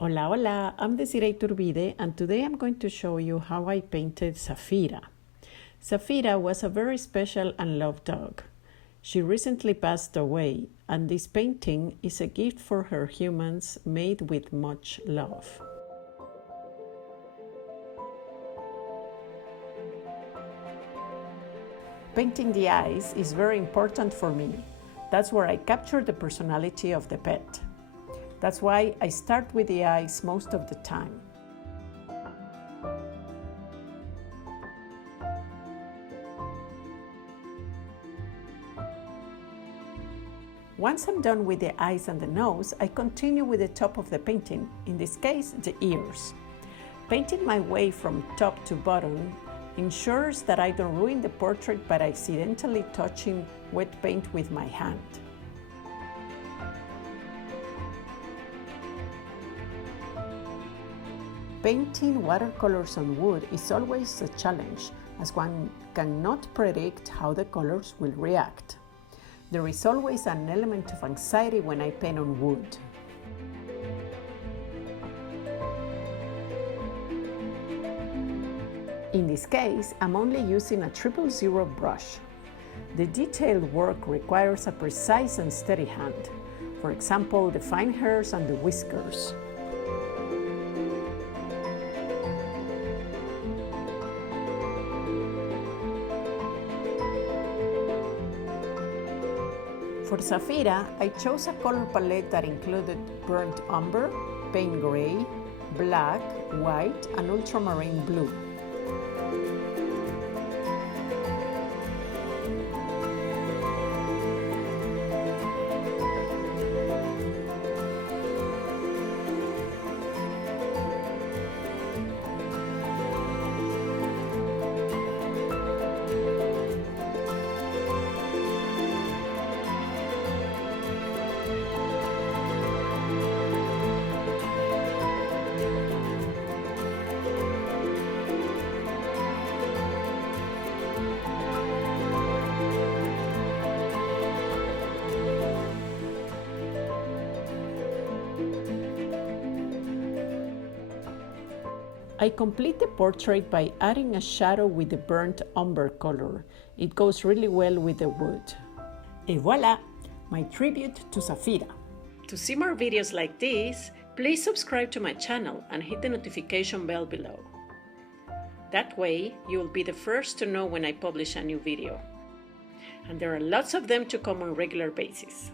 Hola, hola, I'm Désirée Iturbide, and today I'm going to show you how I painted Zafira. Zafira was a very special and loved dog. She recently passed away, and this painting is a gift for her humans made with much love. Painting the eyes is very important for me. That's where I capture the personality of the pet. That's why I start with the eyes most of the time. Once I'm done with the eyes and the nose, I continue with the top of the painting, in this case, the ears. Painting my way from top to bottom ensures that I don't ruin the portrait by accidentally touching wet paint with my hand. Painting watercolors on wood is always a challenge, as one cannot predict how the colors will react. There is always an element of anxiety when I paint on wood. In this case, I'm only using a 000 brush. The detailed work requires a precise and steady hand. For example, the fine hairs and the whiskers. For Zafira, I chose a color palette that included burnt umber, paint gray, black, white, and ultramarine blue. I complete the portrait by adding a shadow with the burnt umber color. It goes really well with the wood. Et voila! My tribute to Zafira. To see more videos like this, please subscribe to my channel and hit the notification bell below. That way, you will be the first to know when I publish a new video. And there are lots of them to come on a regular basis.